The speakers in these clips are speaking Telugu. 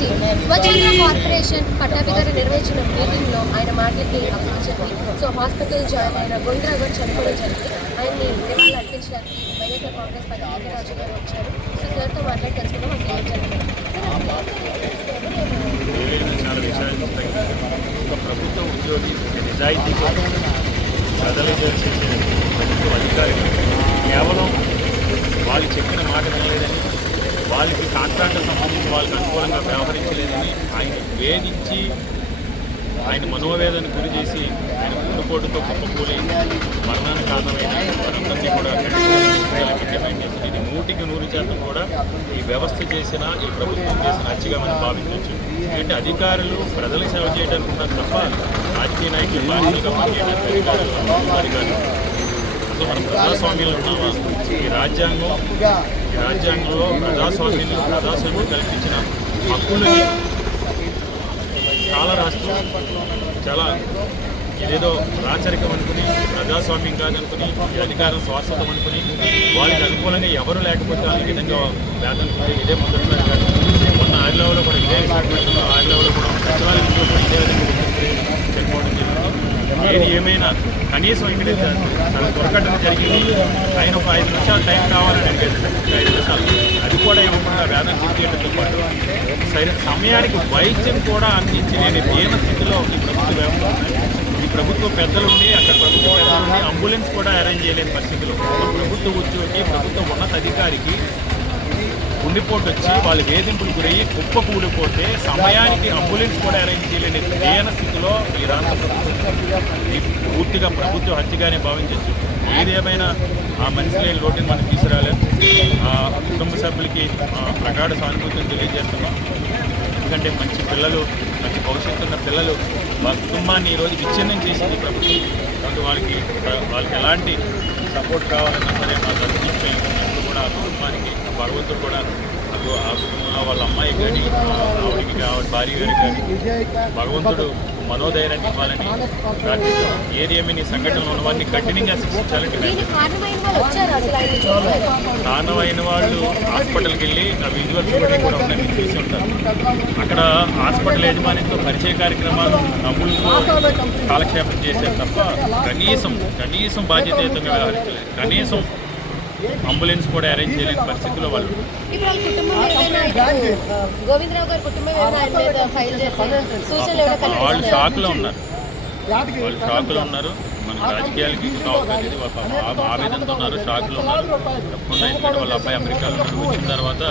బీజేపీ స్వచ్ఛంద కార్పొరేషన్ పట్టాభి గారు నిర్వహించిన మీటింగ్లో ఆయన మాటలకి అప్పగించింది. సో హాస్పిటల్ జాయిన్ అయిన గొంతురావు గారు చనిపోవడం జరిగింది. ఆయన్ని నివాళులు అర్పించడానికి వైఎస్ఆర్ కాంగ్రెస్ పార్టీ రాజు గారు వచ్చారు. సో సార్తో మాట్లాడి తెలుసుకున్నాం అసలు ఏం జరిగింది. చాలా విషయాలు ఒక ప్రభుత్వ ఉద్యోగి నిజాయితీగా ప్రజలు చేసే ప్రభుత్వ అధికారులు కేవలం వాళ్ళు చెప్పిన మాట వినలేదని, వాళ్ళకి కాంట్రాక్ట్ సంబంధించి వాళ్ళకి అనుకూలంగా వ్యవహరించలేదని ఆయన వేధించి ఆయన మనోవేదన గురి చేసి ఆయన గుండెపోటుతో కుప్పకూలి మరణానికి కారణమైన వారందరినీ కూడా డిమాండ్ చేస్తుంది. ఇది 100% కూడా ఈ వ్యవస్థ చేసిన ఈ ప్రభుత్వం చేసిన హత్యగా మనం భావించవచ్చు. ఎందుకంటే అధికారులు ప్రజలకు సేవ చేయడానికి ఉంటారు తప్ప రాజకీయ నాయకులు బాధ్యతగా పనిచేయడానికి అధికారులు. అసలు మనం ప్రజాస్వామ్యంలో ఉన్నామా? ఈ రాజ్యాంగంలో ప్రజాస్వామ్యం కల్పించిన హక్కులని చాలా రాష్ట్రం చాలా ఇదేదో రాచరికం అనుకుని, ప్రజాస్వామ్యం కాదనుకుని, ఈ అధికారం శాశ్వతం అనుకుని వాళ్ళకి అనుకూలంగా ఎవరు లేకపోతే ఆ విధంగా వేదనుకుంటే ఇదే మొదటిసారి కాదు. మొన్న ఆదిలాబాద్లో కూడా ఇదే విశాఖపట్నంలో ఆదిలాబాద్లో కూడా సచివాలయంలో కూడా ఇదే విధంగా చెప్పుకోవడం జరిగింది. ఏది ఏమైనా కనీసం ఇక్కడ తన దుర్ఘటన జరిగింది, ఆయన ఒక 5 నిమిషాలు టైం కావాలని అడిగారు. 5 నిమిషాలు అది కూడా ఇవ్వకుండా వేదన తీర్చేయడంతో పాటు సరైన సమయానికి వైద్యం కూడా అందించలేని దీన స్థితిలో ఈ ప్రభుత్వ వ్యవస్థ ఉంది. ఈ ప్రభుత్వ పెద్దలుండి అక్కడ ప్రభుత్వ పెద్దలుండి అంబులెన్స్ కూడా అరేంజ్ చేయలేని పరిస్థితిలో ప్రభుత్వ ఉద్యోగి, ప్రభుత్వ ఉన్నత అధికారికి గుండెపోటు వచ్చి వాళ్ళు వేధింపులు గురయ్యి కుప్ప కూలిపోతే సమయానికి అంబులెన్స్ కూడా అరేంజ్ చేయలేని దీన స్థితిలో ఈ రాష్ట్ర ప్రభుత్వం పూర్తిగా ప్రభుత్వ హత్యగానే భావించవచ్చు. ఏదేమైనా ఆ మనిషి లేని లోటుని మనం తీసుకురాలేం. ఆ కుటుంబ సభ్యులకి ప్రగాఢ సానుభూతిని తెలియజేస్తున్నాం. ఎందుకంటే మంచి పిల్లలు, మంచి భవిష్యత్తు ఉన్న పిల్లలు వాళ్ళ కుటుంబాన్ని ఈరోజు విచ్ఛిన్నం చేసింది ప్రభుత్వం. కాబట్టి వాళ్ళకి ఎలాంటి సపోర్ట్ కావాలన్నా సరే మా తరఫున కూడా ఆ కుటుంబానికి భగవంతుడు కూడా ఆ కుటుంబంలో వాళ్ళ అమ్మాయి కానీ ఆవిడికి ఆవిడ భార్య గారికి కానీ భగవంతుడు మనోధైర్యాన్ని ఇవ్వాలని ప్రార్థిస్తున్నాం. ఏది ఏమైనా సంఘటనలు ఉన్నవారిని కఠినంగా శిక్షించాలని కారణమైన వాళ్ళు హాస్పిటల్కి వెళ్ళి ఆ విజువల్స్ కూడా ఉన్నాయి, చూసి ఉంటారు. అక్కడ హాస్పిటల్ యాజమాన్యంతో పరిచయ కార్యక్రమాలు నమ్ములతో కాలక్షేపం చేశారు తప్ప కనీసం బాధ్యతాయుతంగా వ్యవహరించలేదు. కనీసం అంబులెన్స్ కూడా అరేంజ్ చేయలేని పరిస్థితుల్లో వాళ్ళు షాక్లో ఉన్నారు. మన రాజకీయాలకి కావట్లేదు. ఆవేదనతో ఉన్నారు, షాక్లో ఉన్నారు. తప్పకుండా ఎందుకంటే వాళ్ళ అబ్బాయి అమెరికాలో ఉన్నారు. వచ్చిన తర్వాత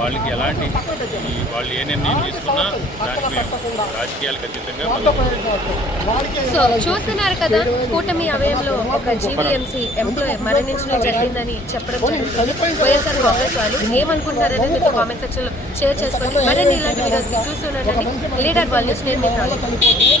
వాళ్ళకి ఎలాంటి వాళ్ళు ఏ నిర్ణయం తీసుకున్నా దానికి మేము రాజకీయాలకు అతీతంగా సో చూస్తున్నారు కదా, కూటమి అవయంలో ఒక జీవీఎంసీ ఎంప్లాయ్ మరణించడం జరిగిందని చెప్పడం జరుగుతుంది. వైఎస్ఆర్ కాంగ్రెస్ వాళ్ళు ఏమనుకుంటారనేది మీకు కామెంట్ సెక్షన్లో షేర్ చేసుకోండి. మరిన్ని ఇలాంటి వీడియోస్ చూస్తున్నారని లీడర్ వాళ్ళు నేను